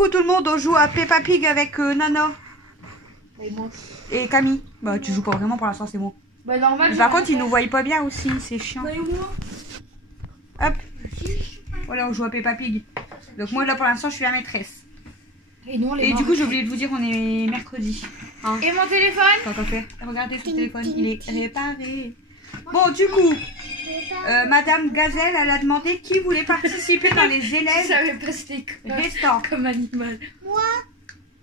coucou tout le monde, on joue à Peppa Pig avec Nana Et moi. et Camille. Bah tu joues pas vraiment pour l'instant, c'est bon. Bah normal. Par contre ils nous voient pas bien aussi, c'est chiant. Bah et moi. Hop. Voilà, on joue à Peppa Pig. Donc moi là pour l'instant je suis la maîtresse. Et nous on les Et du marre. coup j'ai oublié de vous dire on est mercredi. Hein. Et mon téléphone? Tant qu'à faire. Regardez ce téléphone, il est réparé. Bon du coup, Madame Gazelle elle a demandé qui voulait participer dans les Je élèves savais pas c'était restants. comme animal. Moi,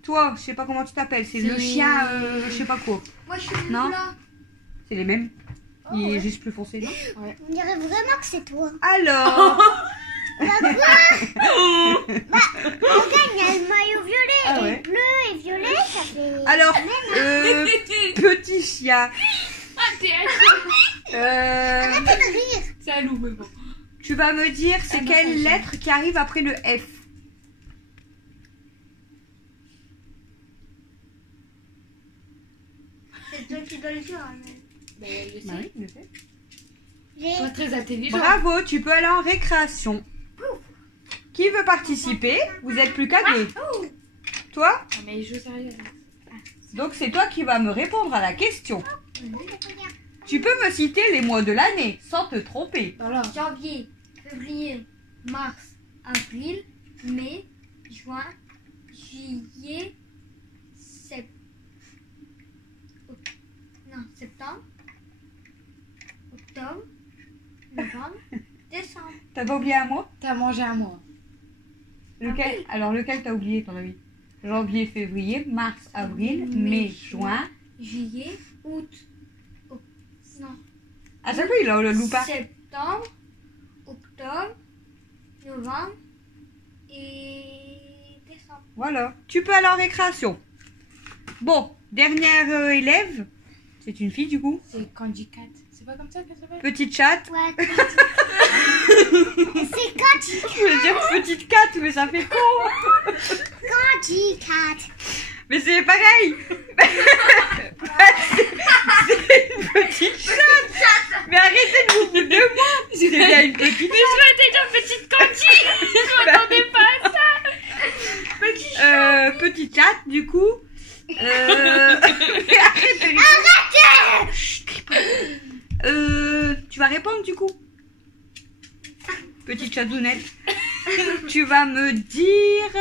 Toi, je sais pas comment tu t'appelles, c'est le C'est- chien, je sais pas quoi. moi je suis Non. là. C'est les mêmes. Il est ouais. juste plus foncé, non? On dirait vraiment que c'est toi. Alors, Regarde, il y a le maillot violet Ah ouais. et bleu et violet, ça fait... alors, petit chien, Ah t'es Arrêtez de rire. C'est un loup mais bon. tu vas me dire c'est Ah non, quelle c'est un lettre qui arrive après le F? C'est toi qui dois le dire. Bah elle le Bah sait. oui, je sais. J'ai... Pas très intelligent. Bravo, tu peux aller en récréation. Qui veut participer? Vous êtes plus qu'à deux. Toi? Ah, mais je sérieux. Donc c'est toi qui vas me répondre à la question. Tu peux me citer les mois de l'année sans te tromper. Voilà. Janvier, février, mars, avril, mai, juin, juillet, septembre, octobre, novembre, décembre. T'as pas oublié un mois? T'as mangé un mois. Lequel? Alors lequel t'as oublié ton avis? Janvier, février, mars, avril, mai, juin. Juillet, août, non. À chaque fois il a le loupin. Septembre, octobre, novembre et décembre. Voilà. Tu peux aller en récréation. Bon, dernière élève. C'est une fille du coup. C'est Candy Cat. C'est pas comme ça qu'elle s'appelle? Petite chatte. Ouais, c'est Candy Je veux dire petite cat, mais ça fait con. Cat. Mais c'est pareil. C'est une petite chatte. Mais arrêtez de vous foutre de moi. C'est bien une petite Mais je m'attendais à petite Candy. Je m'attendais pas à ça. petite chatte du coup. Mais arrête de lui... Chut, crie pas. Tu vas répondre du coup. Petite chadounette. Tu vas me dire...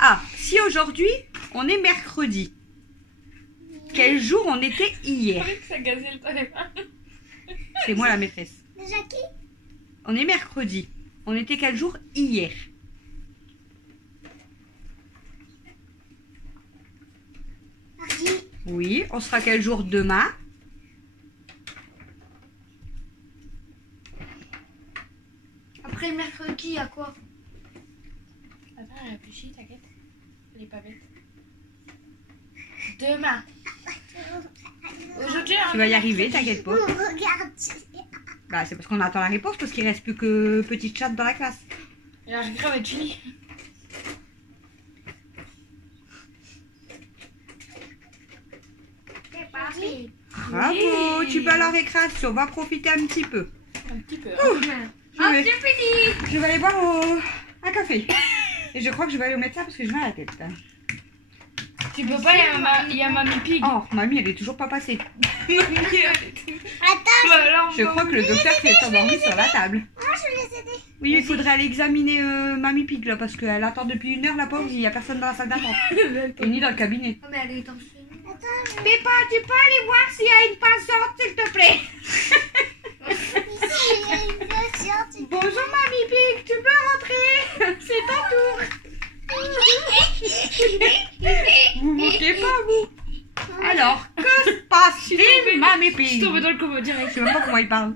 Ah, si aujourd'hui on est mercredi, quel jour on était hier? Ça gazait le téléphone. C'est moi la maîtresse. Déjà qui? On est mercredi. On était quel jour hier? Mardi. Oui, on sera quel jour demain? Après le mercredi, il y a quoi? Attends, réfléchis, t'inquiète. Elle est pas bête. Demain. Aujourd'hui, Tu vas y arriver, t'inquiète pas. Regarde. Bah, c'est parce qu'on attend la réponse parce qu'il reste plus que petite chatte dans la classe. Et la récré va être finie. C'est parti. Bravo, Oui. tu peux aller en récréation, va profiter un petit peu. Un petit peu. Je vais, je vais aller boire un café. Et je crois que je vais aller au médecin parce que j'ai mal à la tête. Tu peux pas, il y a Mamie Pig. Oh, mamie, elle est toujours pas passée. Attends, Je crois que le docteur s'est endormi sur la table. moi je vais les aider. Oui, il faudrait aller examiner Mamie Pig là parce qu'elle attend depuis 1 heure la pauvre, il n'y a personne dans la salle d'attente. Et ni dans le cabinet. Oh, mais elle est dans le film. Attends, Peppa, tu peux aller voir s'il y a une patiente, s'il te plaît. ici il y a une patiente. Bonjour Mamie Pig, tu peux rentrer. C'est ton tour. Vous moquez pas, vous. Alors, que se passe-t-il, Mamie Je Pig? suis tombée dans le coma direct. Je sais même pas comment il parle.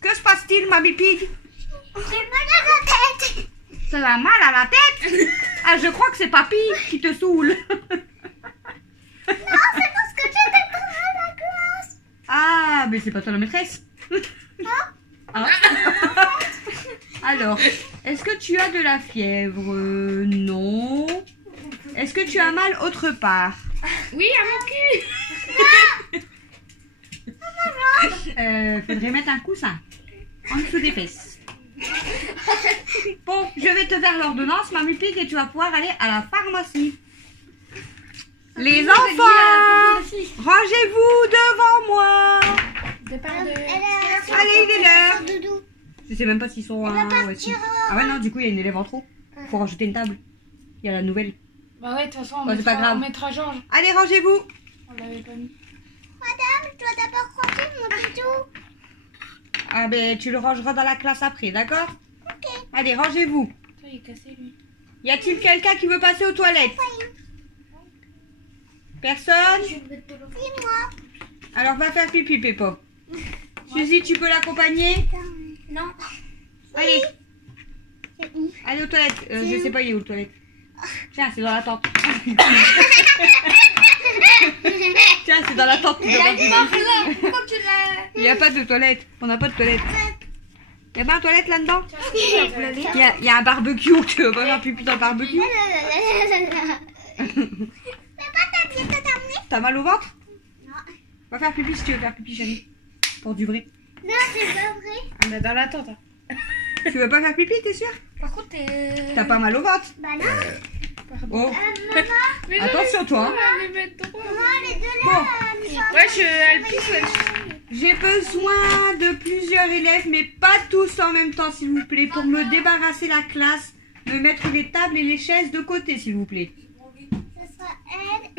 Que se passe-t-il, Mamie Pig? J'ai mal à la tête. Ça va mal à la tête? Ah, je crois que c'est Papy qui te saoule. Non, c'est parce que j'étais pas à la classe. Ah, mais c'est pas toi la maîtresse. Hein? Alors, est-ce que tu as de la fièvre? Non. Est-ce que tu as mal autre part? Oui, à mon cul. Faudrait mettre un coussin en dessous des fesses. Bon, je vais te faire l'ordonnance, Mamie Pig, et tu vas pouvoir aller à la pharmacie. Les enfants, rangez-vous devant moi. Allez, il est l'heure. Doudou. Je sais même pas s'ils sont... ouais, si. Ah ouais, non, du coup, il y a une élève en trop. Faut rajouter une table. Il y a la nouvelle. Bah ouais, de toute façon, Bah, c'est pas grave. on mettra Georges. Allez, rangez-vous. On l'avait pas mis. Madame, je dois d'abord ranger mon doudou. Ah ben, tu le rangeras dans la classe après, d'accord? Ok. Allez, rangez-vous. Toi, il est cassé, lui. Y a-t-il quelqu'un qui veut passer aux toilettes? Personne? Oui, moi. Alors, va faire pipi, Peppa. Suzy, tu peux l'accompagner? Non. Allez, C'est où? allez aux toilettes. Je sais pas, il est où aux toilettes? Tiens, c'est dans la tente. Tiens, c'est dans la tente. Tu dois pas- Pourquoi tu l'as... Il n'y a pas de toilette. On n'a pas de toilette. Il n'y a pas de toilette là-dedans? Il y a un barbecue. Tu veux pas faire pipi dans le barbecue? Mais pas ta pied, t'as terminé? T'as mal au ventre? Non. Va faire pipi si tu veux faire pipi, chérie. Pour du vrai. Non, c'est pas vrai. On est dans la tente. Hein. Tu veux pas faire pipi, t'es sûr? Par contre, T'as pas mal au ventre? Bah non. Oh, Maman, Mais attention toi. on va les mettre droit. maman, les deux Bon. là. Ouais, elle pisse, ouais. J'ai besoin de plusieurs élèves, mais pas tous en même temps, s'il vous plaît, pour me débarrasser la classe, me mettre les tables et les chaises de côté, s'il vous plaît. Ce sera elle.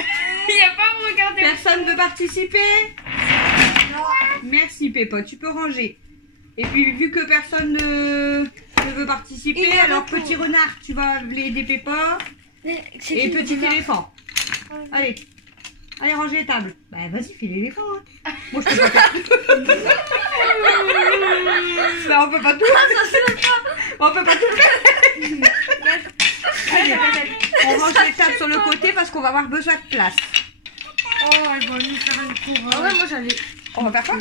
Il n'y a pas à me regarder. Personne veut participer? Merci Peppa, tu peux ranger. Et puis vu que personne ne veut participer, alors petit renard, tu vas l'aider Peppa. Et petit éléphant. Allez. Allez, range les tables. Bah vas-y, fais l'éléphant. Hein. Moi je peux pas faire. Là, on peut pas tout. On peut pas tout faire. Allez, on range les tables sur le côté parce qu'on va avoir besoin de place. Oh, elle va nous faire une couronne. Ah ouais, moi j'allais. On va faire quoi?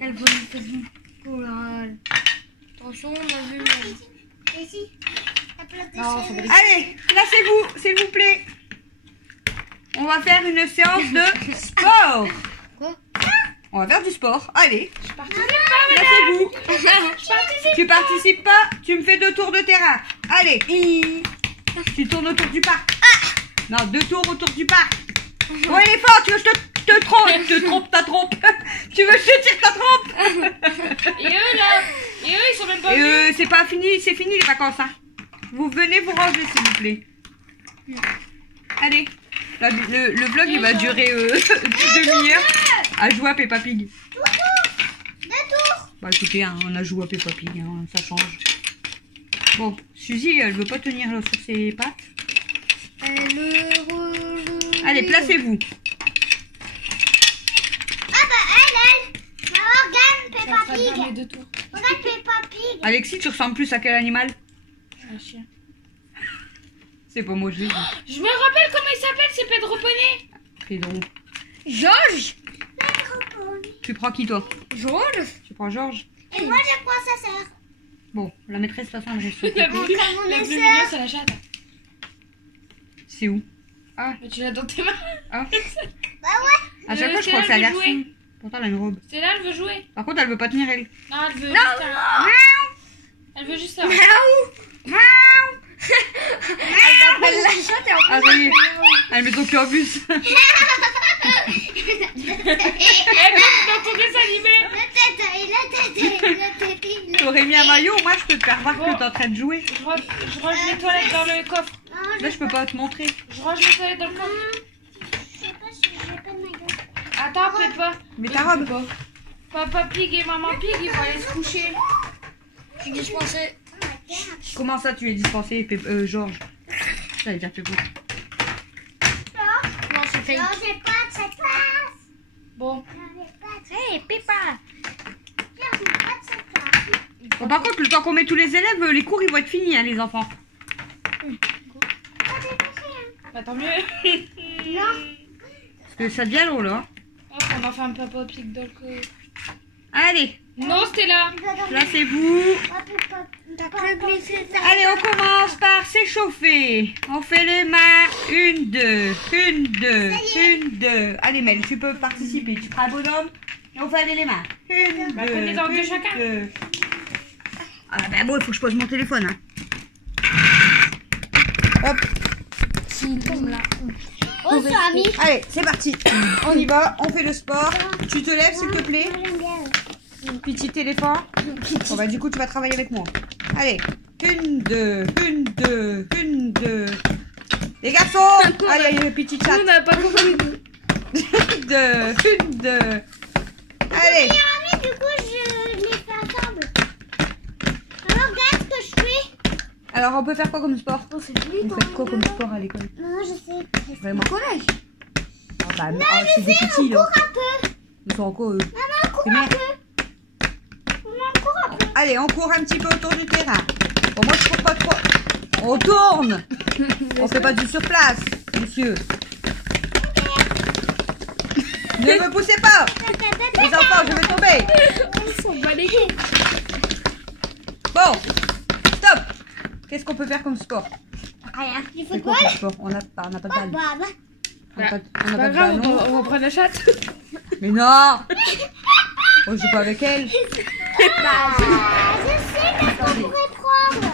Elle va nous faire une couronne. Attention, on a vu. Ici. La place des Non, ça va chaises. Allez, placez-vous, s'il vous plaît. On va faire une séance de sport. Quoi? On va faire du sport. Allez, Je participe pas, placez-vous. Je participe. Tu participes pas, tu me fais 2 tours de terrain. Allez. Tu tournes autour du parc. Non, 2 tours autour du parc. Bon, éléphant, tu veux que je te trompe? Je te trompe ta trompe. Tu veux que je te tire ta trompe? Et eux là? Et eux, ils sont même pas Et venus. c'est pas fini, c'est fini les vacances. Hein. Vous venez vous ranger, s'il vous plaît. Allez. Là, le vlog, il va durer une demi-heure à jouer à Peppa Pig. 2 tours. Bah écoutez, hein, on a joué à Peppa Pig, hein, ça change. Bon, Suzy, elle veut pas tenir sur ses pattes. Allez, placez-vous. Ah bah elle. Maman, regarde Je suis en Peppa train de faire mes Pig. 2 tours. Regarde Peppa Pig. Alexis, tu ressembles plus à quel animal? Un chien. C'est pas moi, je l'ai dit. Je me rappelle comment il s'appelle, c'est Pedro Poney. Pedro. Georges. Tu prends qui, toi? Georges. Tu prends Georges? Et moi je prends sa sœur. Bon, la maîtresse, de toute façon, elle reste sur le La côté. plus, Comme on la est plus sœurs. mignonne, c'est la chatte. C'est où? Ah, Mais tu l'as dans tes mains. ah. Bah ouais. À chaque fois, je crois que c'est un elle veut garçon. jouer. Pourtant, elle a une robe. C'est là, elle veut jouer. Par contre, elle veut pas tenir, elle. Non, elle veut juste ça. Elle veut juste ça. Elle la chatte et Ah, ça y est. Elle met son cul en bus. Elle veut dans ton dessin animé. la tête. T'aurais mis un maillot, moi, je peux te faire voir que t'es en train de jouer. Je range les toilettes dans le coffre. Là, je peux pas te montrer. Je range les toilettes dans le coffre. Je sais pas si j'ai pas de ma gueule. Attends, peut-être pas. Mais ta robe. Papa Pig et Maman Pig, ils vont aller se coucher. Je suis dispensée. Comment ça, tu es dispensé, Georges? Ça veut dire Pépou. Non, c'est fake. Non, j'ai pas de cette place. Bon. Non, j'ai pas de Hey, Peppa. cette place. Bon, par contre, le temps qu'on met tous les élèves, les cours, ils vont être finis, hein, les enfants. Bah, tant mieux. Non. Parce que ça devient long, là. Hop, on a fait un Papa Pig dans le coffre. Allez, Non, c'était là. placez-vous. Allez, on commence par s'échauffer. On fait les mains. 1, 2, 1, 2, 1, 2. Allez, Mel, tu peux participer. Tu feras un bonhomme et on fait aller les mains. 1, 2, Bah, prenez dans deux chacun. 2. Ah bah bon, il faut que je pose mon téléphone. Hein. Hop. S'il tombe là. Oh, ça a mis. Allez, c'est parti. On y va, on fait le sport. Tu te lèves s'il te plaît. J'aime bien. Petit éléphant. Bon bah du coup tu vas travailler avec moi. Allez. 1, 2, 1, 2, 1, 2. Les garçons. Allez, allez, petit chat. On n'a pas compris. 1, 2, 1, 2. Allez. Meilleur ami, du coup, je les fais ensemble. Alors, regarde ce que je fais. Alors on peut faire quoi comme sport? Oh, c'est joli, Vous faites quoi comme sport à l'école? Non, je sais. Vraiment. Au collège. Ah bah, Non, c'est je des sais, petits on là. court un peu. Ils sont encore Maman, on court un peu. Maman, on court un peu. Allez, on court un petit peu autour du terrain. Bon, moi je cours pas trop. On tourne. On fait pas du sur place, monsieur. Ne me poussez pas. Les enfants, je vais tomber. On s'en bat les couilles. Bon, stop. Qu'est-ce qu'on peut faire comme sport? Rien. Il C'est faut quoi quoi comme sport? On n'a pas de balle. Bah, On n'a pas, C'est on n'a pas pas de grave, ballon. on va prendre la chatte. Mais non. On joue pas avec elle. je sais qu'est-ce qu'on pourrait prendre.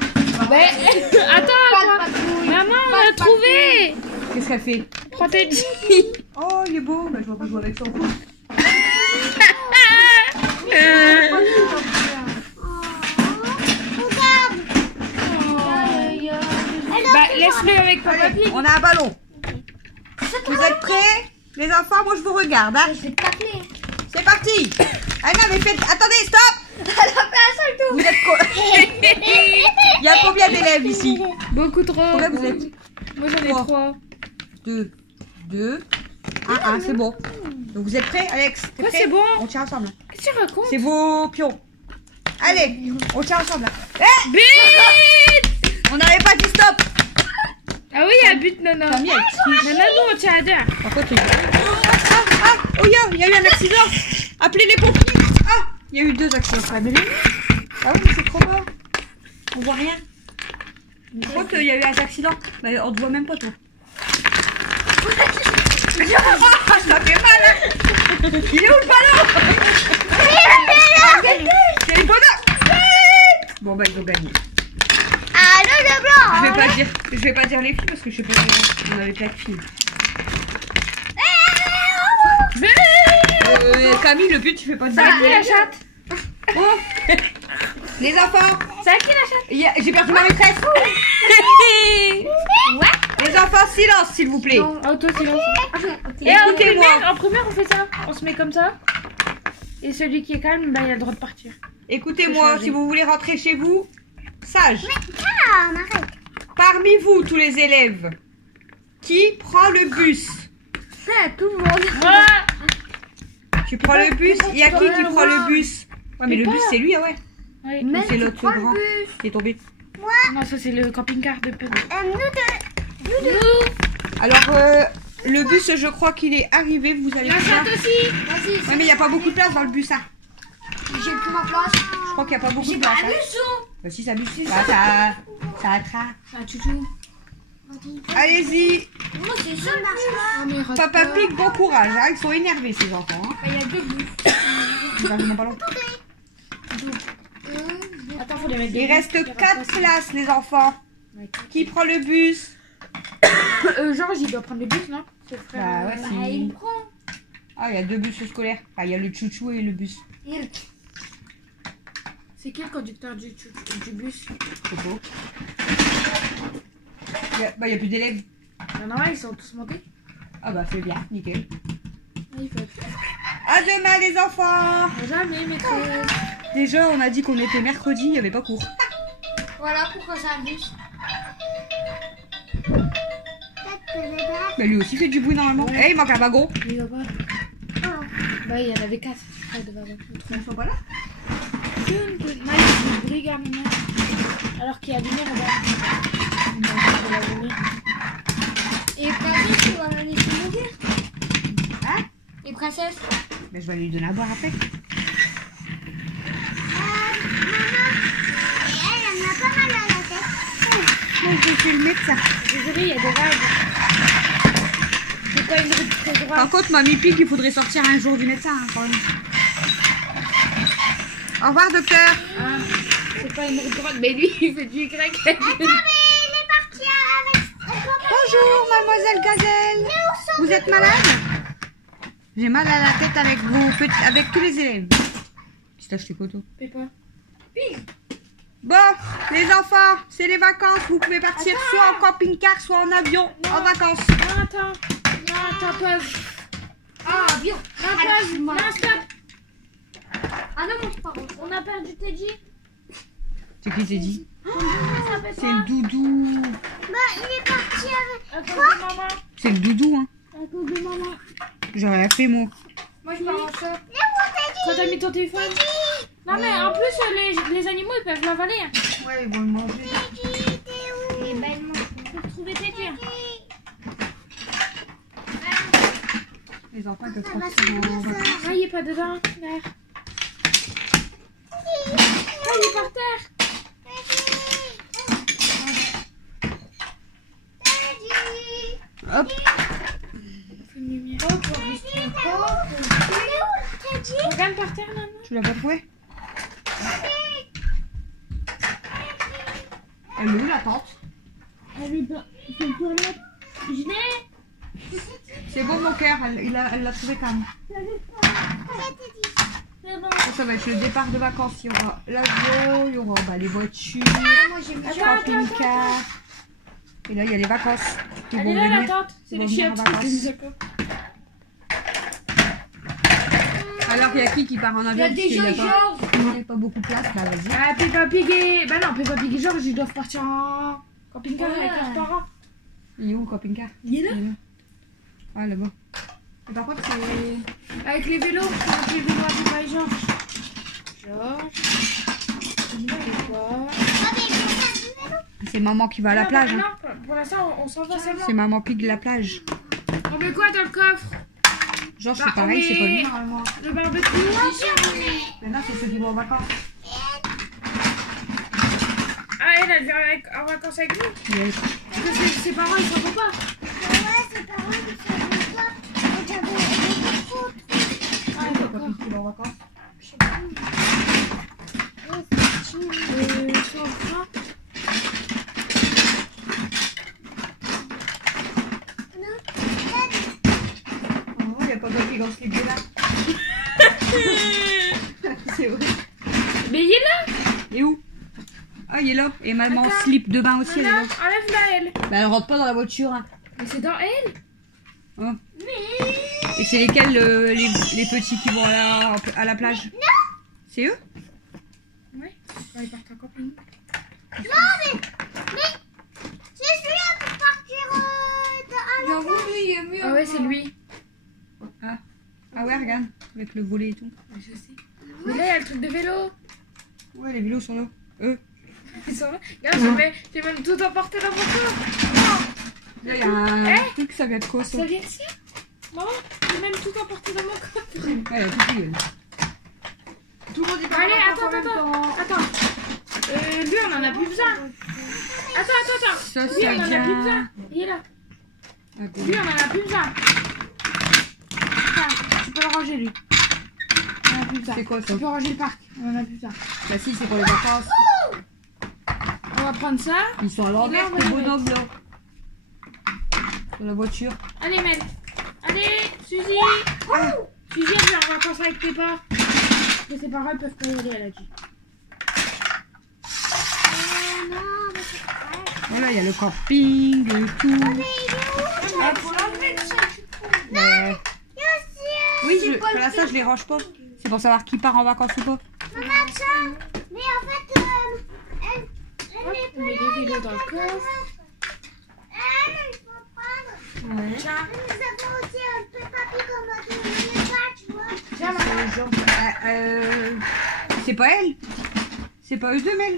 Mais attends. Maman, on a trouvé. Qu'est-ce qu'elle fait? Prends tes jeans. Oh, il est beau. Bah, je vois pas jouer avec son foot. Regarde. Bah, laisse-le avec Papa Allez, Pig. on a un ballon. Vous êtes prêts? Les enfants, moi je vous regarde. Hein. Je vais t'appeler. C'est parti. Ah non, mais faites... Attendez, stop. Elle a fait un seul tour. Vous êtes Il y a combien d'élèves ici? Beaucoup trop. Combien vous êtes? Moi, j'en ai 3. 2, 2, 1, c'est bon. Donc vous êtes prêts, Alex? T'es Ouais, prêt? c'est bon. On tire ensemble. Qu'est-ce que tu racontes? C'est vos pions. Allez, on tire ensemble. Eh, But. on n'avait pas dit stop. Ah oui, il y a but, Nana. Camille, elle triche. Nana, nous, on tient à deux. Par contre, oh, il y a eu un accident. Appelez les pompiers. Ah, il y a eu 2 accidents. Ah oui, mais c'est trop bas. On voit rien. Par contre, il y a eu un accident. Bah, on te voit même pas, toi. Ça fait mal, hein. Il est où le ballon? C'est le bonheur. Bon, bah, ils ont gagné. Allô, le blanc. Je vais pas dire les filles parce que je sais pas si on avait pas de filles. Camille, le but, tu fais pas de C'est à qui la chatte? Oh. Les enfants, C'est à qui la chatte? j'ai perdu ma maîtresse. Ouais. Les enfants, silence, s'il vous plaît. Auto-silence. Et Écoutez-moi. en primaire, on fait ça. On se met comme ça. Et celui qui est calme, bah, il a le droit de partir. Écoutez-moi, si vous voulez rentrer chez vous, sage. Ah, on arrête. Parmi vous, tous les élèves, qui prend le bus? Tout le monde. Moi. Tu prends le bus? Il y a qui prend le bus? Ouais, mais le bus, c'est lui, ah ouais. Ouais. Ou c'est l'autre grand qui est tombé. Non, ça, c'est le camping-car de Pedro. Nous deux. Alors, le bus, je crois qu'il est arrivé. Vous allez La voir. chatte aussi. Vas-y. Ouais, mais il n'y a pas beaucoup de place dans le bus, hein. J'ai plus ma place. Je crois qu'il n'y a pas beaucoup J'ai de pas place. un Hein. bus. Bah, si, ça bus. Bah, ça attrape. Ah, tutu. Allez-y. Moi, c'est ça le marche. Papa Pig, bon courage. Hein. Ils sont énervés, ces enfants. Hein. Il y a 2 bus. Ils arrivent pas longtemps. Attends, faut les mettre Il dedans. reste 4 places, les enfants. Qui prend le bus? Georges, il doit prendre le bus, non? C'est le frère. Bah, ouais, Bah, si. il prend. Ah, il y a 2 bus scolaires. Ah, il y a le chouchou et le bus. C'est qui le conducteur du bus? C'est beau. Bah, il n'y a plus d'élèves. Non, ils sont tous montés. Ah, bah, c'est bien. Nickel. Il faut... À demain, les enfants. Jamais, maîtresse. Déjà, on a dit qu'on était mercredi, il n'y avait pas cours. Voilà pourquoi c'est un bus. Bah, lui aussi fait du bruit normalement. Ouais. Eh, il manque un wagon. Il va pas. Bah, il y en avait 4, je crois, de wagons. Ils sont pas là? Non, il y a du bruit, regarde, maman. Alors qu'il y a lumière, regarde. Il y a la lumière. Et princesse, tu vas la laisser mourir. Hein? Et princesse. Mais je vais lui donner à boire après. Maman. Et elle en a pas mal à la tête. Moi, je vais essayer le médecin. Désolée, il y a des vagues. C'est pas une route très droite. Par contre, Mamie Pig, il faudrait sortir un jour du médecin. Hein, quand même. Au revoir, docteur. Ah. C'est pas une route droite, mais lui, il fait du Y. Attends, mais il est parti avec... Bonjour, mademoiselle Gazelle. Vous êtes malade? J'ai mal à la tête avec avec tous les élèves. Qui tâche tes photos? Peppa. Bon, les enfants, c'est les vacances. Vous pouvez partir soit en camping-car, soit en avion, en vacances. Non, attends. Non, attends, pause. Ah, avion. Non, pause. Non, stop. Ah non, mon parent. On a perdu Teddy. C'est qui t'es dit? Ça fait C'est le doudou. Bah, il est parti avec... À cause de maman. C'est le doudou, hein. À cause de maman. J'aurais rien fait, moi. Moi, je pars en chat. Mais où t'as dit? Quand t'as mis ton téléphone. Non, mais en plus, les animaux, ils peuvent l'avaler. Hein. Ouais, ils vont le manger. Teddy, t'es où? Et ben, on peut trouver Teddy. Hein. Les enfants, ils peuvent Ça va, partir c'est en bien vacances. ça. Ah, il est pas dedans. Merde. Ah, il est par terre. Hop. Fais une lumière. Teddy? Regarde par terre, maman. Tu l'as pas trouvé? Elle est où, la tante? Elle est pas. Il faut le tourner. Je l'ai. C'est bon, mon cœur. Elle l'a trouvé quand même. C'est bon. Ça va être le départ de vacances. Il y aura l'avion, il y aura les voitures, Moi, j'ai mis le Attends, camping-car. Et là, il y a les vacances. Ils Elle vont est là, la venir. tante. C'est Ils les vont venir en chiottes. vacances. Alors, il y a qui part en avion? Il y a parce des qu'il y a gens, pas- il n'y a pas beaucoup de place. Bah, vas-y. Ah, Peppa Pig et... Bah non, Peppa Pig et Georges, ils doivent partir en camping-car Ouais. avec leurs parents. Il est où, le camping-car? Il est là. Ah, là-bas. Et par contre, c'est... Avec les vélos. Avec les vélos à Peppa et Georges. Georges. Il est quoi? C'est maman qui va à la Non, plage. bah, hein. non, pour l'instant, on s'en va seulement. C'est maman Pig la plage. On met quoi dans le coffre? Genre, Bah, c'est pareil, on c'est pas met- lui, normalement. Le barbecue. Maintenant, c'est ceux qui vont en vacances. Ah, elle vient en vacances avec nous. Yes. Parce que ses parents, ils s'en vont pas. Ah, C'est d'accord. pas qui vont en vacances. Sur le train. Oh, il n'y a pas de dans ce livre là. C'est vrai. Mais il est là. Et où? Ah, il est là. Et maman en Attends. slip de bain aussi, elle est Voilà, là. enlève-la, elle. Bah, elle rentre pas dans la voiture. Hein. Mais c'est dans elle. Oh. Et c'est lesquels les petits qui vont à la plage? C'est eux? Ouais. Ils partent en camping. Ah ouais, c'est lui. Ah ouais, regarde. Avec le volet et tout. Je sais. Mais là, il y a le truc de vélo. Ouais, les vélos sont là. Eux. Ils sont là. Regarde, j'ai même tout emporté dans mon corps. Là, il y a un Eh truc, ça vient de quoi ça? Ça vient de ça? Maman, j'ai même tout emporté dans mon corps. Ouais, il y a tout qui est. Tout le monde est Allez, attends. Lui, on en a plus besoin. Attends. Ça, Lui, on en a vient- plus besoin. Il est là. Attends. Lui, on en a plus besoin. Enfin, tu peux le ranger, lui. On en a plus besoin. C'est quoi ça? Tu peux ranger le parc. On en a plus besoin. Bah si, c'est pour les vacances. On va prendre ça. Ils sont à l'envers, Non, tes mais- bonhommes là. Dans la voiture. Allez, Mel. Allez, Suzy. Suzy, elle vient en vacances avec Peppa. Mais ses parents, ils peuvent pas y aller, elle a dit. Voilà, il y a le camping, et tout. Ah, pour l'enlever, le sac. Mais- Oui, pour l'instant, je les range pas. C'est pour savoir qui part en vacances ou pas. Maman, tiens. Mais en fait, elle Hop, est on met des vélos dans le coffre. il faut prendre. Ouais. Tiens, Nous avons aussi un peu papier comme un tour. On est pas, tu vois. tiens, maman. C'est pas elle. C'est pas eux deux, Mel.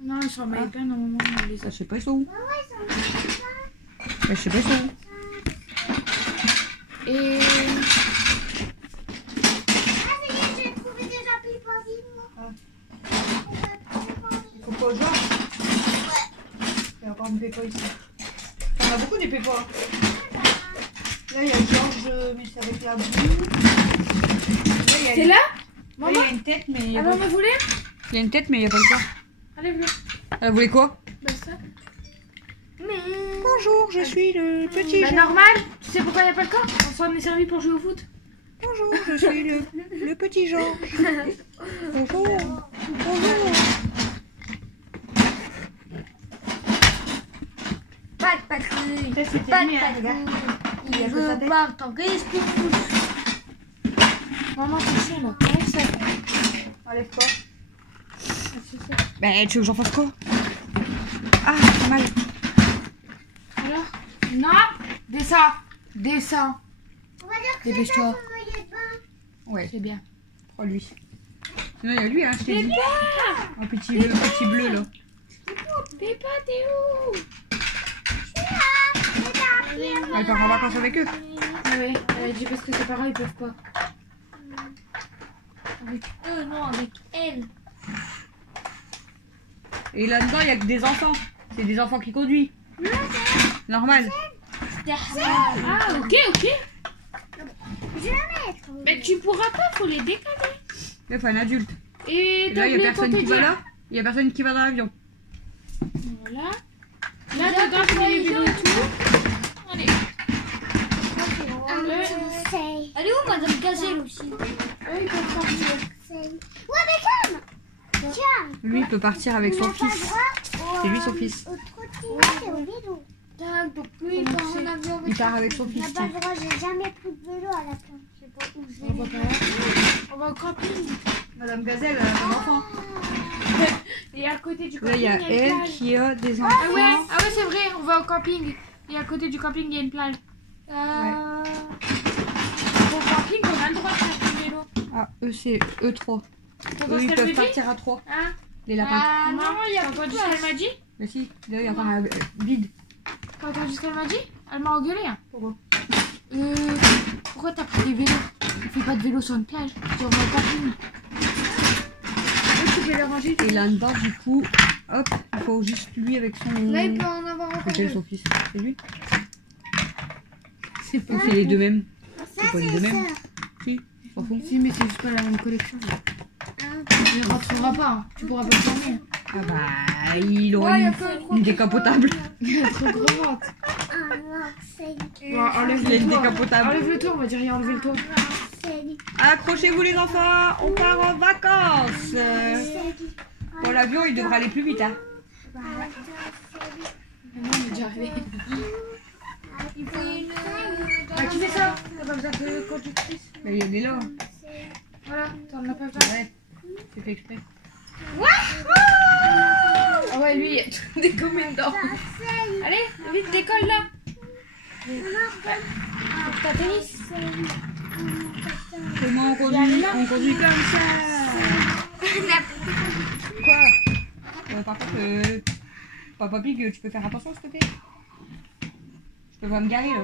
Non, ils s'en mêlent pas, normalement, on les a. Je sais pas, ils sont où. Bah ouais, ça me fait pas. Je sais pas, ils sont où. Et... Ah, ça y est, j'ai trouvé déjà plus facile, moi. Faut pas genre. Il y a encore une pépa ici. On a beaucoup des pépas. Là, il y a Georges, mais c'est avec la boue. Là, il y a C'est une- là? là, il y Maman? a une tête, mais il y a Ah, maman voulait? Il y a une tête, mais il n'y a pas le corps. Allez, viens. Elle voulait quoi? Bah, ça. Bonjour, je suis le petit Bah, Georges. normal. Tu sais pourquoi il n'y a pas le corps? On s'en est servi pour jouer au foot. Bonjour, je suis le petit Georges. Bonjour. Bonjour. Pas de patrouille. Ça, c'était Pas lui, de hein, regarde. patrouille. Il a Il fait sa veut tête. voir ton risque. Maman, t'es chiant là. Enlève ça. Enlève quoi? Bah, tu veux que j'en fasse quoi? Ah, pas mal. Alors? Non. Descends. Descends. On va dire que Dépêche-toi. ça, on voyait pas. Ouais, C'est bien. prends lui. Sinon, il y a lui, hein, je t'ai C'est dit. bien. Un petit bleu, là. Péppa, t'es où? Elle part en vacances avec eux. Ah ouais, elle a dit parce que ses parents ils peuvent pas. Avec eux, non, avec elle. Et là-dedans, il n'y a que des enfants. C'est des enfants qui conduisent. Normal. Ah, ok. Je vais la mettre. Mais tu pourras pas, faut les décaler. Là, il faut un adulte. Et Et là, il n'y a personne qui va là. là. Il n'y a personne qui va dans l'avion. Voilà. Là, dedans, tu mets les vélos et tout. Allez. Elle est où, Madame Gazelle aussi? Eux, ils peuvent partir. Ouais, mais calme. Tiens. Lui, il peut partir avec son fils. C'est lui, son fils. Au trottinette et au vélo. Donc lui, il part en avion. Il part avec son On fils. n'a pas le droit, j'ai jamais pris de vélo à la fin. Je sais pas où je On va vais. pas. On va au camping. Madame Gazelle, elle a un enfant. Et à côté du Là, camping, il y a une elle plage. qui a des Ah enfants. ouais, c'est vrai, on va au camping. Et à côté du camping, il y a une plage. Au camping, on a le droit de faire du vélo. Ah, eux, c'est eux trois. T'entends Eux, ce ils qu'elle peuvent me dit? partir à trois. Hein? Les lapins. Ah non, il y a T'as plus entendu de ce place. qu'elle m'a dit? Mais si, là, il y a encore un vide. T'as entendu ce qu'elle m'a dit? Elle m'a engueulé. Hein. Pourquoi? Pourquoi t'as pris des vélos? On fait pas de vélo sur une plage. Tu vas au camping. Tu peux les ranger. Et là-dedans, du coup, hop, il faut juste lui avec son. Là, il peut en avoir encore C'est deux. son fils. C'est lui. C'est pas Ou c'est les deux mêmes. Ça, C'est pas les c'est deux mêmes. ça. Si, on s'en fout. Si, mais c'est juste pas la même collection. Tu ne rentreras pas. Hein. Tu pourras pas le fermer. Ah bah, il aura Ouais, y a une, pas une décapotable. Il est trop grande. Ah non, c'est Bon, enlève Il a le une toit. décapotable. Enlève le toit, on va dire, il a enlevé le toit. Accrochez-vous les enfants, on part en vacances. Pour l'avion, il devra aller plus vite. Hein. Ah non, on est déjà arrivé. Il faut une. Ah, qui fait ça? T'as pas besoin de conductrice. Mais il est là. Voilà, t'en as pas besoin. Ouais, c'est fait exprès. Ah ouais, lui, il y a tout dégommé dedans. Allez, vite, décolle là. Faut que t'atterrisses. Comment on conduit? On conduit comme ça. Quoi? Par contre, Papa Pig, tu peux faire attention s'il te plaît? Je peux pas me garer là.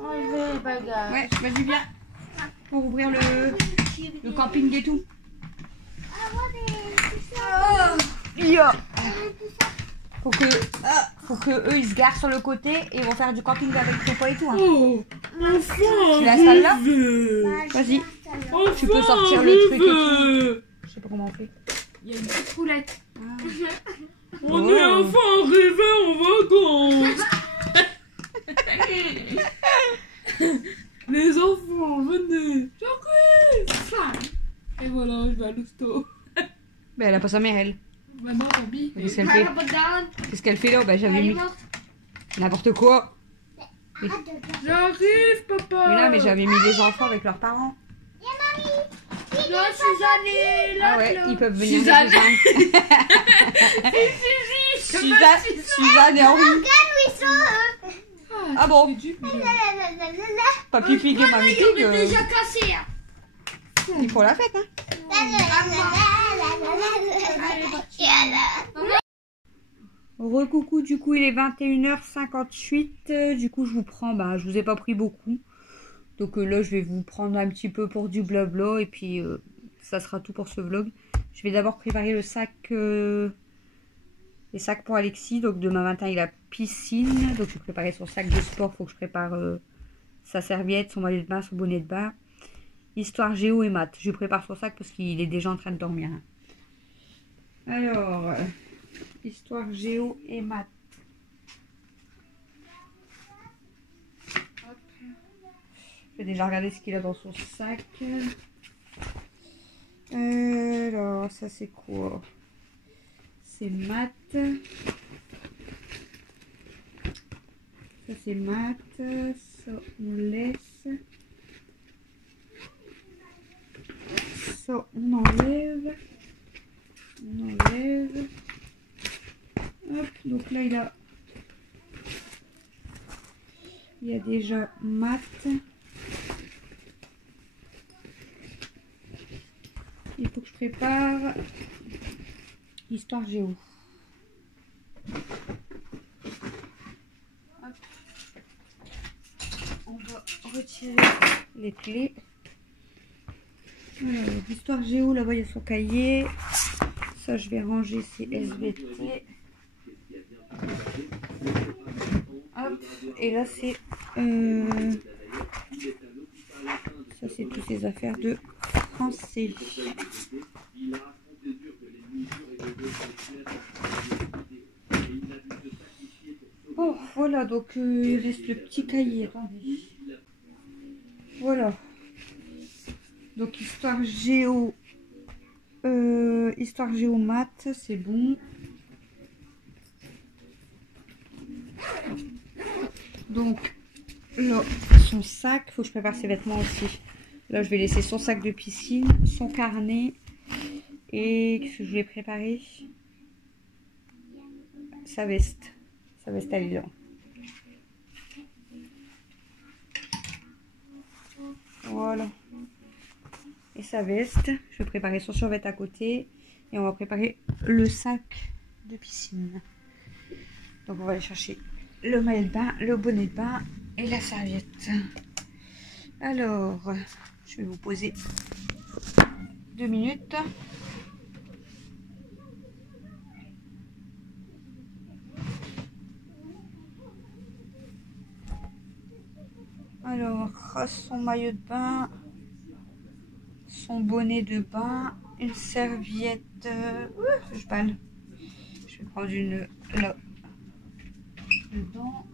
Enlever les bagages. Ouais, vas-y viens. Pour ouvrir le camping et tout. Faut que eux ils se garent sur le côté et ils vont faire du camping avec papa et tout. Hein. Oh, enfin, Tu l'installes là? Vas-y. Vas-y, enfin, tu peux sortir le truc et tout. Je sais pas comment on fait. Il y a une petite roulette. On est enfin arrivé en vacances. Les enfants, venez. J'arrive. Et voilà, je vais à l'hosto. Mais elle a pas sa mère elle. Maintenant, Bobby. Qu'est-ce qu'elle fait? Qu'est-ce qu'elle fait là? Bah j'avais mis n'importe quoi. J'arrive, papa. Mais là, mais j'avais mis les enfants avec leurs parents. Là, Suzanne est là. Ah ouais, ils peuvent venir. Suzanne. Suzanne et Henri. Regarde où ils sont. Ah bon? Lalalala. Papy Pig et Mamie Pig, Il est déjà cassé. ils font la fête hein. Recoucou, du coup il est 21h58, du coup je vous prends, bah je vous ai pas pris beaucoup, donc là je vais vous prendre un petit peu pour du blabla et puis ça sera tout pour ce vlog. Je vais d'abord préparer le sac, les sacs pour Alexis, donc demain matin il a piscine, donc je vais préparer son sac de sport, faut que je prépare sa serviette, son maillot de bain, son bonnet de bain. Histoire géo et maths. Je prépare son sac parce qu'il est déjà en train de dormir. Alors, histoire géo et maths. Hop. Je vais déjà regarder ce qu'il a dans son sac. Alors, ça c'est quoi? C'est maths. Ça c'est maths. Ça on laisse. Ça on enlève. On enlève. Hop, donc là il y a déjà maths. Il faut que je prépare histoire géo. Hop. On va retirer les clés. Alors, l'histoire géo, là-bas il y a son cahier. Ça je vais ranger ces SVT. Hop. Et là c'est ça c'est toutes ces affaires de français. Bon voilà, donc il reste le petit cahier. Attendez. Voilà. Donc histoire géo maths, c'est bon. Donc là, son sac, faut que je prépare ses vêtements aussi. Là, je vais laisser son sac de piscine, son carnet et qu'est-ce que je voulais préparer? Sa veste. Sa veste, elle est là. Voilà. Et sa veste. Je vais préparer son survêt à côté et on va préparer le sac de piscine. Donc, on va aller chercher le maillot de bain, le bonnet de bain et la serviette. Alors, je vais vous poser 2 minutes. Alors, son maillot de bain, son bonnet de bain, une serviette. Je balle. Je vais prendre une là dedans.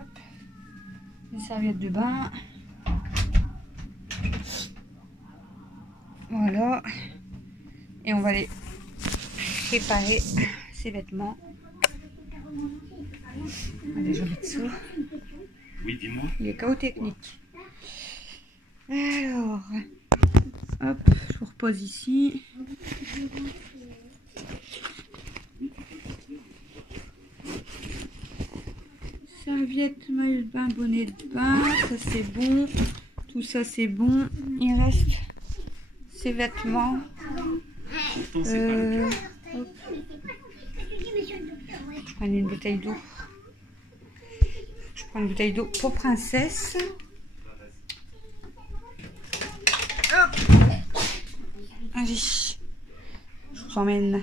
Hop. Une serviette de bain. Voilà. Et on va aller préparer ses vêtements. Allez, je vais mettre ça. Oui, dis-moi. Il est chaos technique. Alors, hop, je vous repose ici. Serviette, maillot de bain, bonnet de bain, ça c'est bon. Tout ça c'est bon. Il reste ses vêtements. Pourtant, c'est pas le cas. Hop. Je prends une bouteille d'eau. Je prends une bouteille d'eau pour princesse. Hop. Allez, je vous emmène.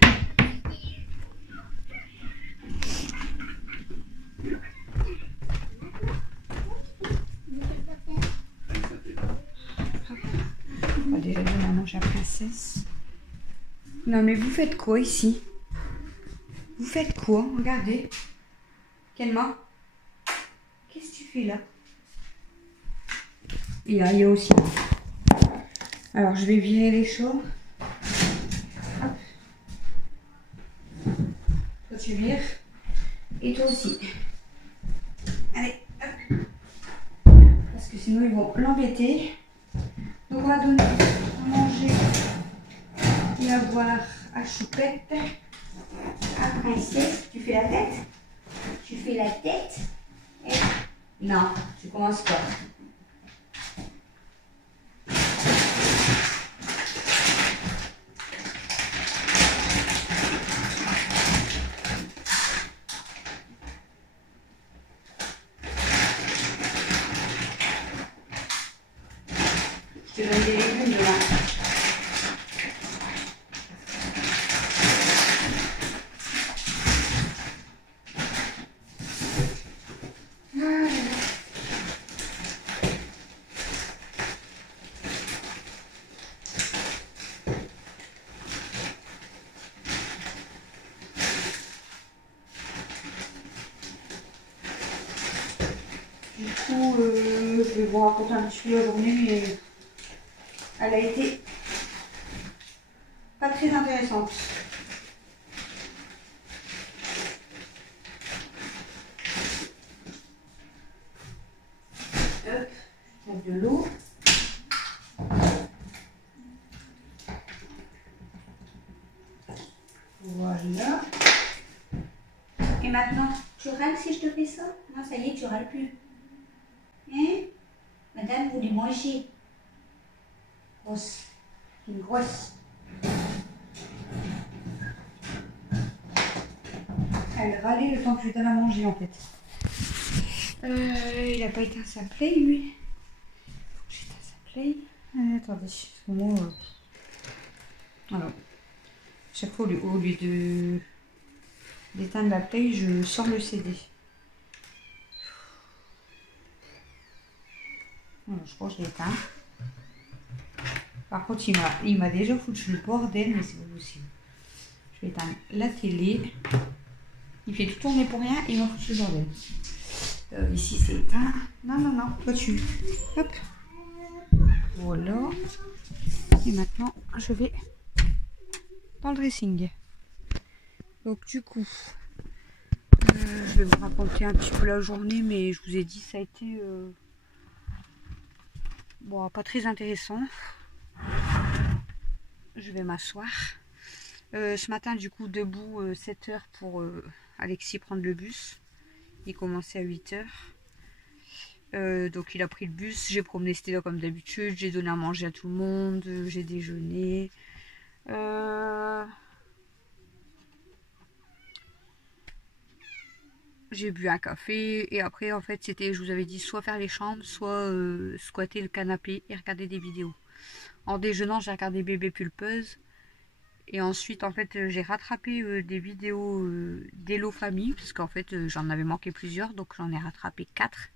On va déjà donner à manger à princesse. Non mais vous faites quoi ici? Vous faites quoi? Regardez. Kenma, qu'est-ce que tu fais là? Et là, il y a aussi. Alors, je vais virer les chauds. Hop. Toi, tu vires. Et toi aussi. Allez, hop. Parce que sinon, ils vont l'embêter. Donc, on va donner à manger et à boire à Choupette. À princesse, tu fais la tête? Tu fais la tête? Et... Non, tu commences pas. Je te donne des légumes demain. raconter un petit peu la journée, mais elle a été pas très intéressante. Hop, mettre de l'eau. Voilà. Et maintenant, tu râles si je te fais ça? Non, ça y est, tu râles plus. Hein? Madame voulait manger. Grosse. Une grosse. Elle râlait le temps que je lui donne à manger en fait. Il a pas éteint sa play lui. Faut que j'éteins sa play. Attendez, parce que moi. Alors. Chaque fois, au lieu d'éteindre la play, je sors le CD. Voilà, je crois que je l'ai éteint. Par contre, il m'a déjà foutu le bordel, mais c'est pas possible. Je vais éteindre la télé. Il fait tout tourner pour rien et il m'a foutu le bordel. Ici, c'est éteint. Non, non, non, pas dessus. Hop. Voilà. Et maintenant, je vais dans le dressing. Donc du coup, je vais vous raconter un petit peu la journée, mais je vous ai dit ça a été bon, pas très intéressant. Je vais m'asseoir. Ce matin du coup debout 7 h pour Alexis prendre le bus. Il commençait à 8 h. Donc il a pris le bus, j'ai promené Stella comme d'habitude, j'ai donné à manger à tout le monde, j'ai déjeuné. J'ai bu un café et après en fait c'était, je vous avais dit, soit faire les chambres, soit squatter le canapé et regarder des vidéos. En déjeunant j'ai regardé Bébé Pulpeuse et ensuite en fait j'ai rattrapé des vidéos d'Hello Famille parce qu'en fait j'en avais manqué plusieurs, donc j'en ai rattrapé 4.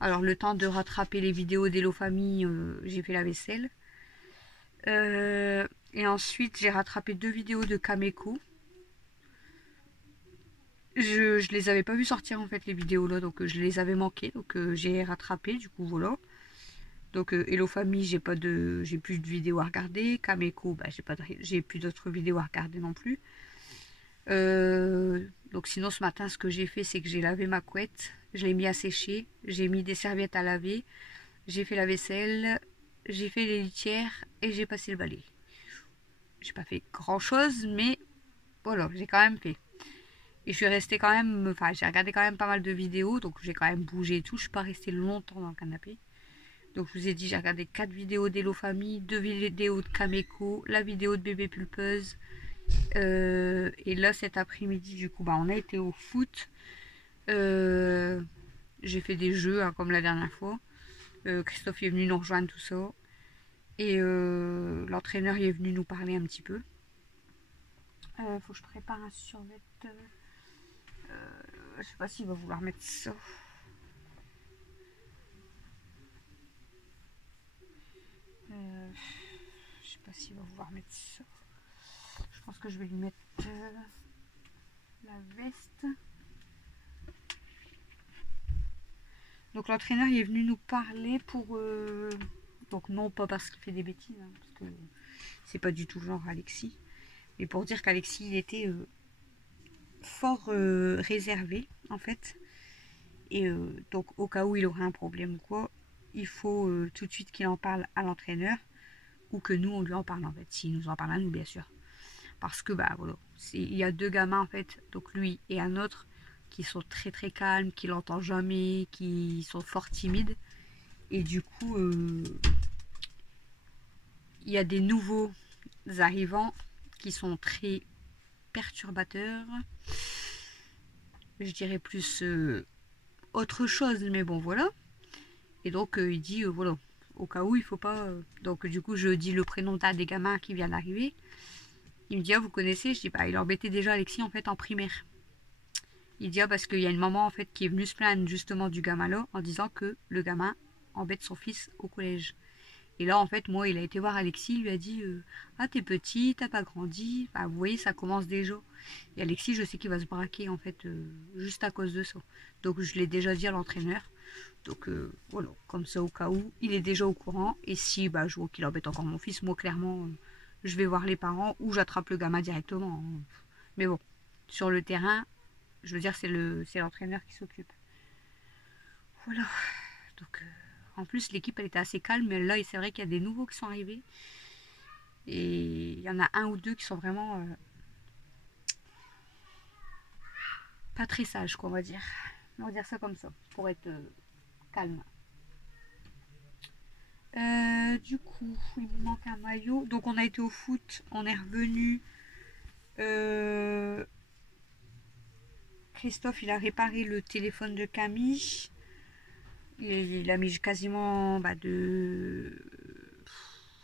Alors le temps de rattraper les vidéos d'Hello Famille, j'ai fait la vaisselle. Et ensuite j'ai rattrapé 2 vidéos de Kameko. Je les avais pas vu sortir en fait les vidéos là, donc je les avais manquées, donc j'ai rattrapé, du coup voilà. Donc Hello Famille, j'ai plus de vidéos à regarder. Kameko, bah, j'ai plus d'autres vidéos à regarder non plus. Donc sinon ce matin ce que j'ai fait c'est que j'ai lavé ma couette, je l'ai mis à sécher, j'ai mis des serviettes à laver, j'ai fait la vaisselle, j'ai fait les litières et j'ai passé le balai. J'ai pas fait grand chose, mais voilà, j'ai quand même fait. Et je suis restée quand même, enfin j'ai regardé quand même pas mal de vidéos, donc j'ai quand même bougé et tout, je suis pas restée longtemps dans le canapé. Donc je vous ai dit, j'ai regardé 4 vidéos d'Hello Famille, 2 vidéos de Kameko, la vidéo de Bébé Pulpeuse. Et là cet après-midi du coup bah, on a été au foot. J'ai fait des jeux hein, comme la dernière fois. Christophe est venu nous rejoindre, tout ça. Et l'entraîneur est venu nous parler un petit peu. Faut que je prépare un survêt. Je sais pas s'il va vouloir mettre ça. Je sais pas s'il va vouloir mettre ça. Je pense que je vais lui mettre la veste. Donc l'entraîneur est venu nous parler pour... donc non pas parce qu'il fait des bêtises, hein, parce que c'est pas du tout le genre Alexis. Mais pour dire qu'Alexis il était fort réservé en fait. Et donc au cas où il aurait un problème ou quoi, il faut tout de suite qu'il en parle à l'entraîneur. Ou que nous on lui en parle en fait, s'il nous en parle à nous bien sûr. Parce que bah voilà, il y a 2 gamins en fait, donc lui et un autre, qui sont très très calmes, qui l'entendent jamais, qui sont fort timides. Et du coup, il y a des nouveaux arrivants qui sont très perturbateurs. Je dirais plus autre chose, mais bon voilà. Et donc il dit voilà, au cas où il faut pas... Donc du coup je dis le prénom d'un des gamins qui vient d'arriver. Il me dit ah vous connaissez? Je dis bah il embêtait déjà Alexis en fait en primaire. Il dit ah parce qu'il y a une maman en fait qui est venue se plaindre justement du gamin là en disant que le gamin embête son fils au collège. Et là en fait moi il a été voir Alexis, il lui a dit ah t'es petit, t'as pas grandi. Bah, vous voyez ça commence déjà. Et Alexis je sais qu'il va se braquer en fait juste à cause de ça. Donc je l'ai déjà dit à l'entraîneur. Donc voilà, comme ça au cas où, il est déjà au courant. Et si bah, je vois qu'il embête encore mon fils, moi clairement, je vais voir les parents ou j'attrape le gamin directement. Hein. Mais bon, sur le terrain, je veux dire, c'est l'entraîneur qui s'occupe. Voilà. Donc en plus, l'équipe elle était assez calme, mais là, c'est vrai qu'il y a des nouveaux qui sont arrivés. Et il y en a un ou deux qui sont vraiment pas très sages, quoi, on va dire. On va dire ça comme ça, pour être calme. Du coup, il me manque un maillot. Donc on a été au foot, on est revenu. Christophe, il a réparé le téléphone de Camille. Il a mis quasiment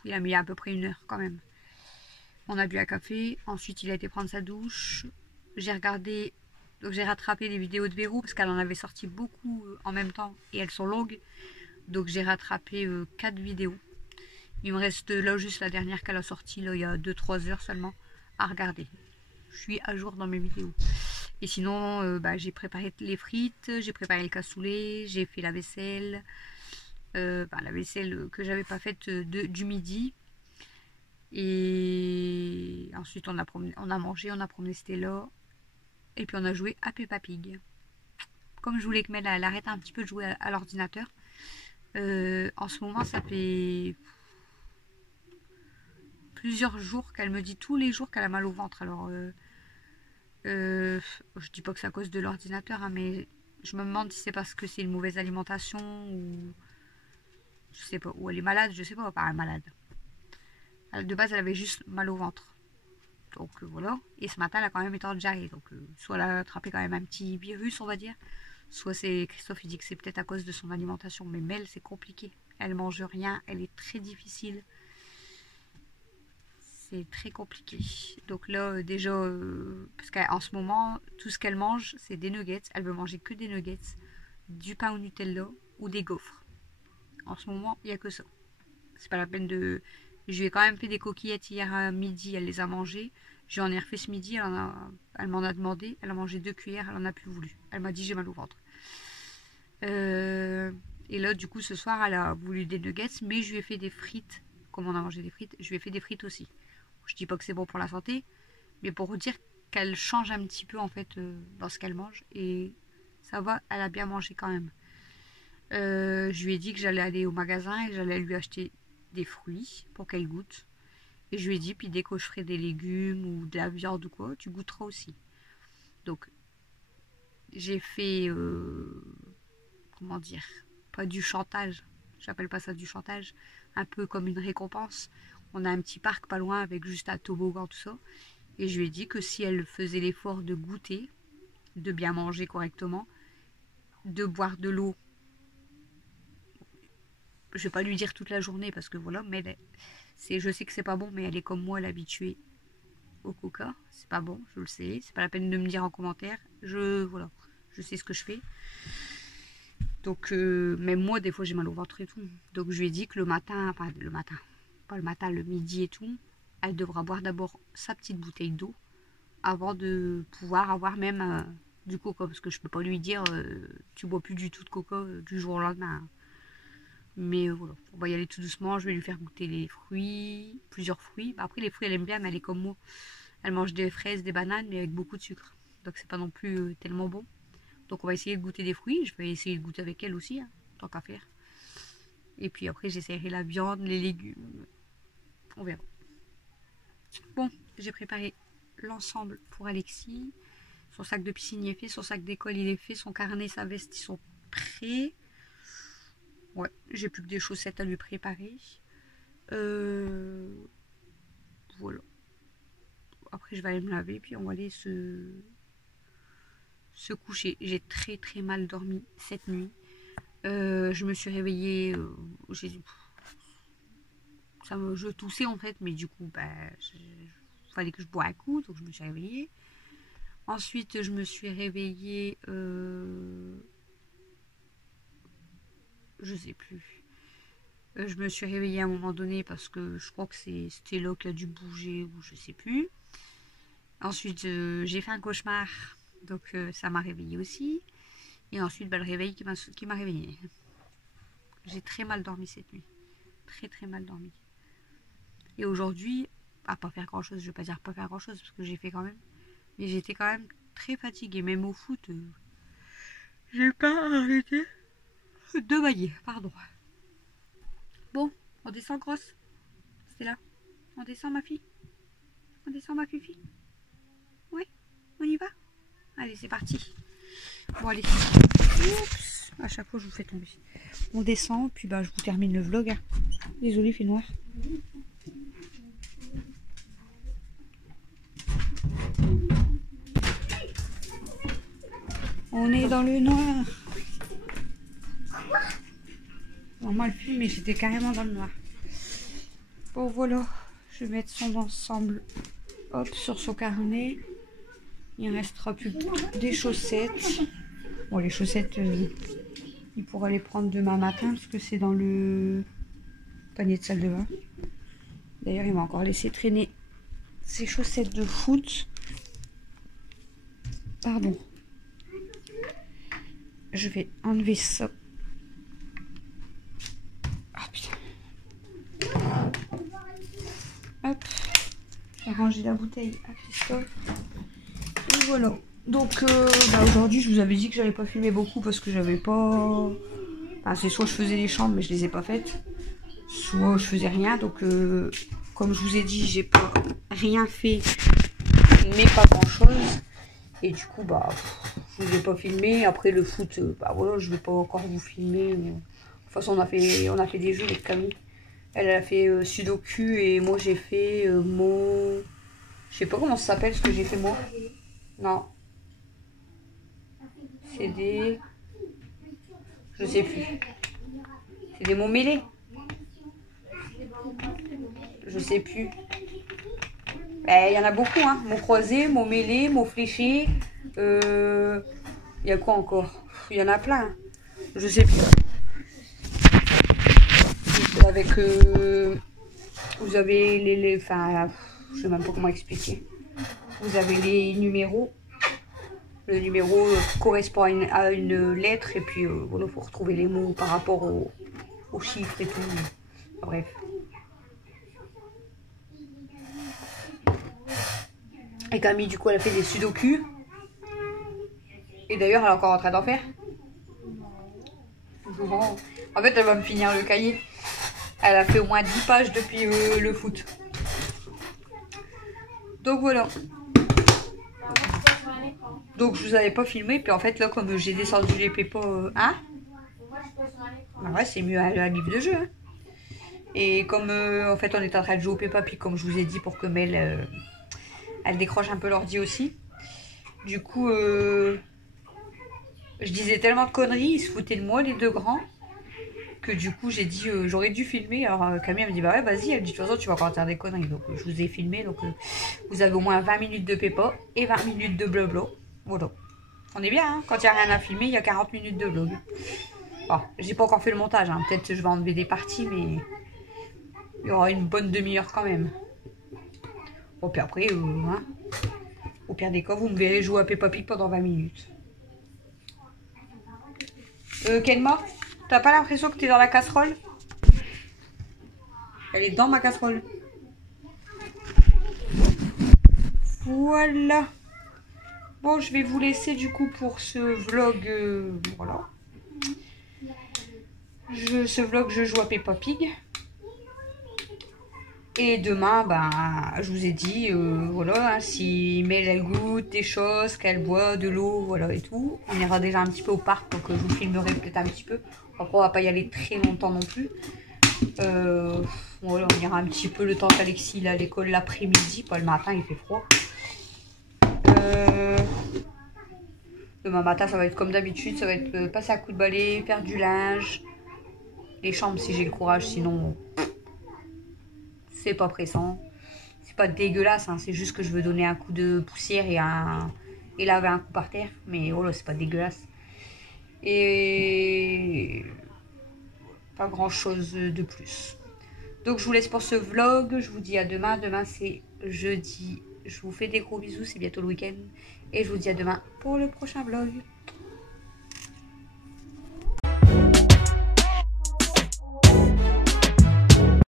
il a mis à peu près 1 heure quand même. On a bu un café. Ensuite, il a été prendre sa douche. J'ai regardé. Donc j'ai rattrapé les vidéos de Véro parce qu'elle en avait sorti beaucoup en même temps et elles sont longues. Donc j'ai rattrapé 4 vidéos. Il me reste là juste la dernière qu'elle a sortie là, il y a 2-3 heures seulement à regarder. Je suis à jour dans mes vidéos. Et sinon, j'ai préparé les frites, j'ai préparé le cassoulet, j'ai fait la vaisselle. La vaisselle que j'avais pas faite du midi. Et ensuite on a mangé, on a promené Stella. Et puis on a joué à Peppa Pig. Comme je voulais que Mel arrête un petit peu de jouer à l'ordinateur. En ce moment ça fait plusieurs jours qu'elle me dit tous les jours qu'elle a mal au ventre. Alors je dis pas que c'est à cause de l'ordinateur, hein, mais je me demande si c'est parce que c'est une mauvaise alimentation ou je sais pas, ou elle est malade, je sais pas, pas malade. De base elle avait juste mal au ventre. Donc voilà, et ce matin elle a quand même été en diarrhée. Donc soit elle a attrapé quand même un petit virus, on va dire, soit c'est Christophe il dit que c'est peut-être à cause de son alimentation. Mais Mel c'est compliqué, elle mange rien, elle est très difficile. C'est très compliqué. Donc là déjà, parce qu'en ce moment tout ce qu'elle mange c'est des nuggets. Elle veut manger que des nuggets, du pain au Nutella ou des gaufres. En ce moment il n'y a que ça. C'est pas la peine de... Je lui ai quand même fait des coquillettes hier à midi, elle les a mangées. Je lui en ai refait ce midi, elle m'en a demandé. Elle a mangé 2 cuillères, elle en a plus voulu. Elle m'a dit j'ai mal au ventre. Et là du coup ce soir elle a voulu des nuggets, mais je lui ai fait des frites. Comme on a mangé des frites, je lui ai fait des frites aussi. Je dis pas que c'est bon pour la santé, mais pour vous dire qu'elle change un petit peu en fait dans ce qu'elle mange. Et ça va, elle a bien mangé quand même. Je lui ai dit que j'allais aller au magasin et j'allais lui acheter des fruits pour qu'elle goûte. Et je lui ai dit, puis dès que je ferai des légumes ou de la viande ou quoi, tu goûteras aussi. Donc, j'ai fait, comment dire, pas du chantage, j'appelle pas ça du chantage, un peu comme une récompense. On a un petit parc pas loin avec juste un toboggan, tout ça. Et je lui ai dit que si elle faisait l'effort de goûter, de bien manger correctement, de boire de l'eau, je vais pas lui dire toute la journée parce que voilà, mais je sais que c'est pas bon, mais elle est comme moi, elle est habituée au coca. C'est pas bon, je le sais. C'est pas la peine de me dire en commentaire. Voilà, je sais ce que je fais. Donc, même moi, des fois, j'ai mal au ventre et tout. Donc, je lui ai dit que le matin, le midi et tout, elle devra boire d'abord sa petite bouteille d'eau avant de pouvoir avoir même du coca. Parce que je peux pas lui dire, tu bois plus du tout de coca du jour au lendemain. Mais voilà, on va y aller tout doucement. Je vais lui faire goûter les fruits, plusieurs fruits. Après, les fruits, elle aime bien, mais elle est comme moi. Elle mange des fraises, des bananes, mais avec beaucoup de sucre. Donc, c'est pas non plus tellement bon. Donc, on va essayer de goûter des fruits. Je vais essayer de goûter avec elle aussi, hein, tant qu'à faire. Et puis après, j'essaierai la viande, les légumes. On verra. Bon, j'ai préparé l'ensemble pour Alexis. Son sac de piscine il est fait, son sac d'école il est fait, son carnet, sa veste, ils sont prêts. Ouais, j'ai plus que des chaussettes à lui préparer. Voilà. Après, je vais aller me laver, puis on va aller se coucher. J'ai très très mal dormi cette nuit. Je me suis réveillée. Je toussais en fait, mais du coup, il fallait que je bois un coup, donc je me suis réveillée. Ensuite, je me suis réveillée. Je sais plus. Je me suis réveillée à un moment donné parce que je crois que c'était là qui a dû bouger ou je sais plus. Ensuite, j'ai fait un cauchemar, donc ça m'a réveillée aussi. Et ensuite, bah, le réveil qui m'a réveillée. J'ai très mal dormi cette nuit. Très très mal dormi. Et aujourd'hui, à pas faire grand chose, je vais pas dire pas faire grand chose parce que j'ai fait quand même. Mais j'étais quand même très fatiguée. Même au foot, j'ai pas arrêté de bailler. Pardon. Bon, on descend grosse. C'est là. On descend ma fille. On descend ma fifi. Oui, on y va. Allez, c'est parti. Bon, allez. Oups. À chaque fois, je vous fais tomber. On descend, puis bah, je vous termine le vlog. Hein. Désolée, il fait noir. On est dans le noir. Normalement, le film, mais j'étais carrément dans le noir. Bon, voilà. Je vais mettre son ensemble, hop, sur son carnet. Il ne restera plus que des chaussettes. Bon, les chaussettes, il pourra les prendre demain matin parce que c'est dans le panier de salle de bain. D'ailleurs, il m'a encore laissé traîner ses chaussettes de foot. Pardon. Je vais enlever ça. Ah putain. Hop. Je vais ranger la bouteille à Christophe. Et voilà. Donc bah aujourd'hui je vous avais dit que j'allais pas filmer beaucoup parce que j'avais pas... Enfin, c'est soit je faisais les chambres mais je les ai pas faites. Soit je faisais rien. Donc comme je vous ai dit, j'ai pas rien fait. Mais pas grand chose. Et du coup bah je vous ai pas filmé. Après le foot, bah voilà, je vais pas encore vous filmer. De toute façon on a fait des jeux avec Camille. Elle a fait Sudoku et moi j'ai fait je sais pas comment ça s'appelle ce que j'ai fait moi. Non. C'est des... Je sais plus. C'est des mots mêlés. Je sais plus. Il y en a beaucoup, hein. Mots croisés, mots mêlés, mots fléchés. Il y a quoi encore? Il y en a plein. Hein. Je sais plus. Avec... vous avez enfin, je sais même pas comment expliquer. Vous avez les numéros. Le numéro correspond à une lettre et puis voilà, faut retrouver les mots par rapport aux chiffres et tout. Bref. Et Camille, du coup, elle a fait des sudoku. Et d'ailleurs, elle est encore en train d'en faire. Bon. En fait, elle va me finir le cahier. Elle a fait au moins 10 pages depuis le foot. Donc voilà. Donc je vous avais pas filmé, puis en fait là comme j'ai descendu les pépas, hein, bah ouais c'est mieux un livre de jeu, hein. Et comme en fait on est en train de jouer au Peppa Pig comme je vous ai dit pour que Mel elle décroche un peu l'ordi aussi. Du coup je disais tellement de conneries, ils se foutaient de moi les deux grands, que du coup j'ai dit j'aurais dû filmer. Alors Camille me dit bah ouais vas-y, elle dit de toute façon tu vas encore dire des conneries, donc je vous ai filmé. Donc vous avez au moins 20 minutes de Peppa et 20 minutes de blabla. Voilà. On est bien, hein. Quand il n'y a rien à filmer, il y a 40 minutes de vlog. Bon, j'ai pas encore fait le montage, hein. Peut-être que je vais enlever des parties, mais il y aura une bonne demi-heure quand même. Bon, puis après, hein. Au pire des cas, vous me verrez jouer à Peppa Pig pendant 20 minutes. Kenma, t'as pas l'impression que t'es dans la casserole? Elle est dans ma casserole. Voilà. Bon, je vais vous laisser du coup pour ce vlog. Voilà. Ce vlog, je joue à Peppa Pig. Et demain, ben, je vous ai dit, voilà, hein, si Mel elle goûte des choses, qu'elle boit de l'eau, voilà et tout. On ira déjà un petit peu au parc, donc je vous filmerai peut-être un petit peu. Après, on va pas y aller très longtemps non plus. Voilà, on ira un petit peu le temps qu'Alexis il a à l'école l'après-midi, pas le matin, il fait froid. Demain matin, ça va être comme d'habitude, ça va être passer un coup de balai, faire du linge, les chambres si j'ai le courage, sinon c'est pas pressant. C'est pas dégueulasse, hein, c'est juste que je veux donner un coup de poussière et laver un coup par terre, mais oh là, c'est pas dégueulasse. Et pas grand chose de plus. Donc je vous laisse pour ce vlog, je vous dis à demain. Demain c'est jeudi. Je vous fais des gros bisous, c'est bientôt le week-end. Et je vous dis à demain pour le prochain vlog.